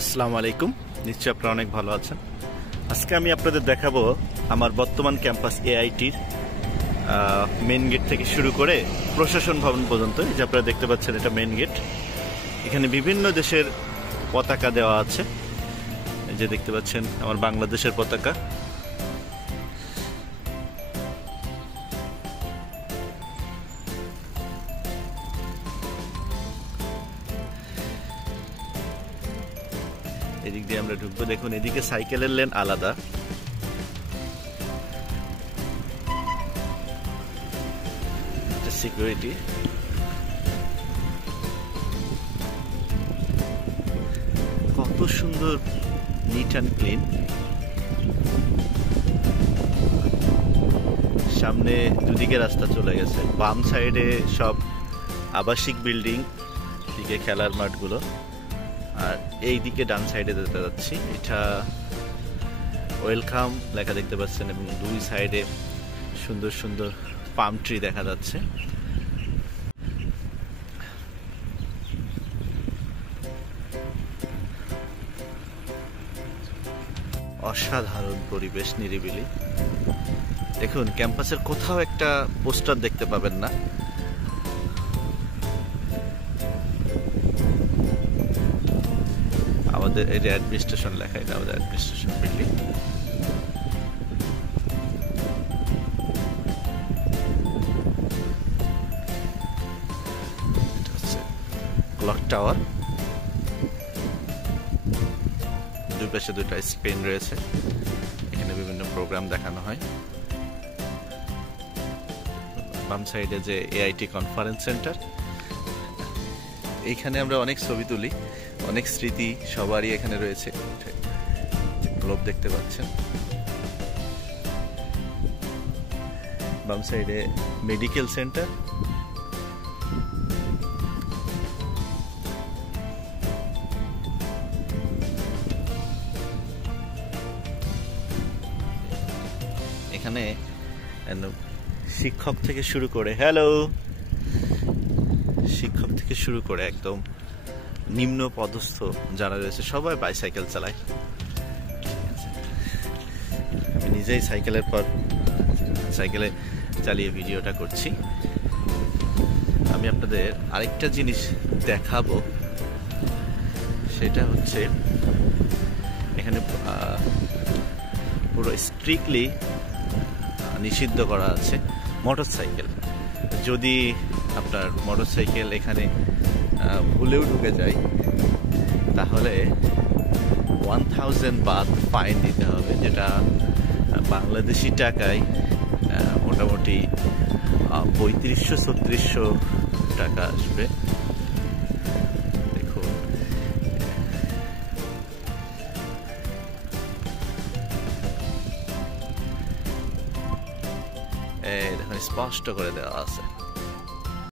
আসসালামু আলাইকুম, নিশ্চয়ই আপনারা অনেক ভালো আছেন। আজকে আমি আপনাদের দেখাবো আমার বর্তমান ক্যাম্পাস এআইটির মেন গেট থেকে শুরু করে প্রশাসন ভবন পর্যন্ত। এই যে আপনারা দেখতে পাচ্ছেন, এটা মেন গেট। এখানে বিভিন্ন দেশের পতাকা দেওয়া আছে। এই যে দেখতে পাচ্ছেন আমার বাংলাদেশের পতাকা। এদিক দিয়ে আমরা ঢুকবো। দেখুন, এদিকে সাইকেলের লেন আলাদা। সিকিউরিটি কত সুন্দর, নিট অ্যান্ড ক্লিন। সামনে দুদিকে রাস্তা চলে গেছে। বাম সাইডে সব আবাসিক বিল্ডিং, দিকে খেলার মাঠগুলো, আর এই দিকে ডান সাইডে যেতে যাচ্ছি। এটা ওয়েলকাম লেখা দেখতে পাচ্ছেন, এবং দুই সাইডে সুন্দর সুন্দর পাম ট্রি দেখা যাচ্ছে। অসাধারণ পরিবেশ, নিরিবিলি। দেখুন, ক্যাম্পাসের কোথাও একটা পোস্টার দেখতে পাবেন না। আমাদের এই যে অ্যাডমিনিস্ট্রেশন লেখা, এটা আমাদের অ্যাডমিনিস্ট্রেশন বিল্ডিং। এটা হচ্ছে ক্লক টাওয়ার। দুই পাশে দুইটা স্ক্রিন রয়েছে, এখানে বিভিন্ন প্রোগ্রাম দেখানো হয়। বাম সাইডে যে এআইটি কনফারেন্স সেন্টার, এইখানে আমরা অনেক ছবি তুলি, অনেক স্মৃতি সবারই এখানে রয়েছে। গ্লোব দেখতে পাচ্ছেন। বাম সাইডে মেডিকেল সেন্টার। এখানে শিক্ষক থেকে শুরু করে শিক্ষক থেকে শুরু করে একদম নিম্ন পদস্থ যারা রয়েছে সবাই বাইসাইকেল চালায়। আমি নিজেই সাইকেলে চালিয়ে ভিডিওটা করছি। আমি আপনাদের আরেকটা জিনিস দেখাবো, সেটা হচ্ছে এখানে পুরো স্ট্রিক্টলি নিষিদ্ধ করা আছে মোটরসাইকেল। যদি আপনার মোটরসাইকেল এখানে ভুলেও ঢুকে যায়, তাহলে 1000 বাদ ফাইন দিতে হবে, যেটা বাংলাদেশি টাকায় মোটামুটি 3500-3600 টাকা আসবে। দেখুন, দেখুন স্পষ্ট করে দেওয়া আছে।